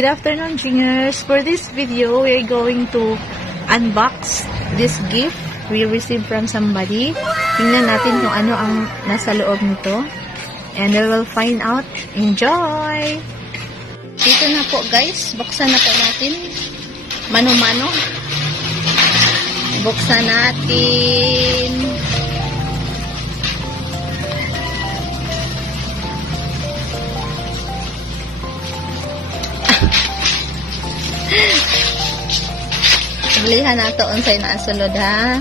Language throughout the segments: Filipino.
Good afternoon, Jingers. For this video, we're going to unbox this gift we received from somebody. Tingnan natin kung ano ang nasa loob nito. And we will find out. Enjoy! Dito na po, guys. Buksan na po natin. Mano-mano. Buksan natin. Lihan na ito unsay naasulod, ha?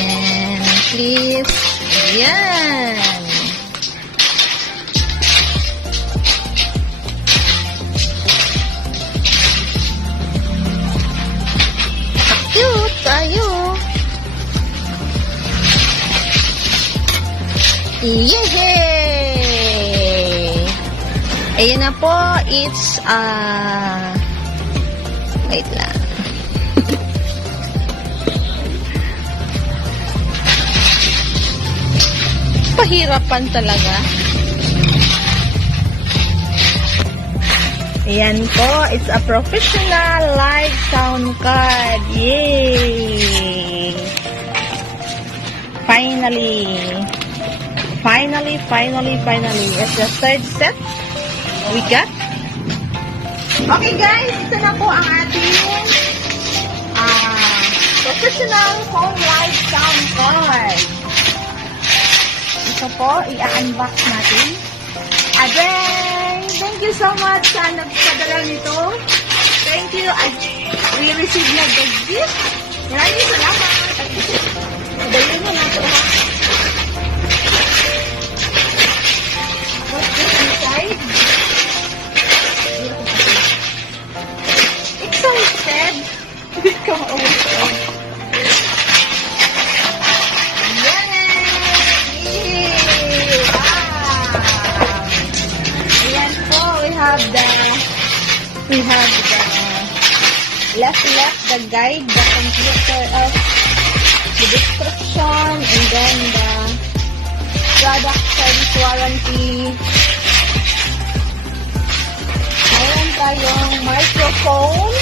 And please, yan. Cute tayo. Yay! Ayan na po, it's wait lang. Pahirapan talaga. Ayan po, it's a professional live sound card. Yay! Finally. It's the third set we got. Okay guys, ito na po ang ating professional home live sound card. Ito po, i-unbox natin. Again, thank you so much sa nagpadala nito. Thank you. We received na the gift. Maraming salamat. Padayin mo na ito, ha? What's this inside? Excited. Come on. We have the left the guide, the computer of the description, and then the product service warranty. Mayroon tayong microphone.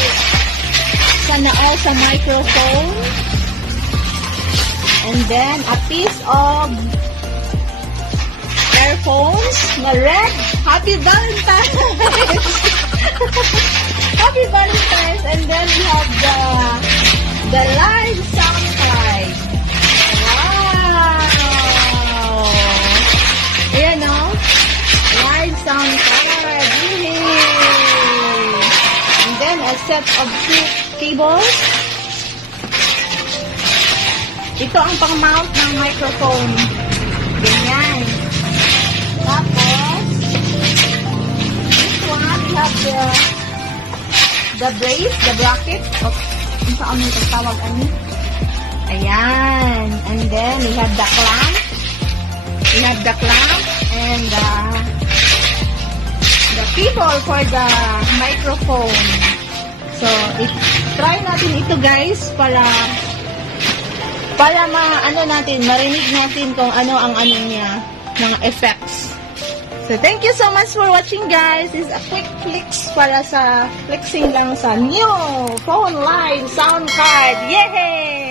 Sana all sa microphone. And then a piece of earphones na red. Happy Valentine's! Happy Valentine's! And then we have the live sound card. Wow! Ayan o. Live sound card. Yay! And then a set of two cables. Ito ang pang-mount ng microphone. Ganyan. Tapos, this one, we have the brace, the bracket. Kung saan yung tagtawag ano. Ayan. And then, we have the clamp. And the cable for the microphone. So, try natin ito, guys, para marinig natin kung ano ang niya, mga effects. So, thank you so much for watching, guys. This is a quick flex para sa flexing lang sa new phone live sound card. Yay!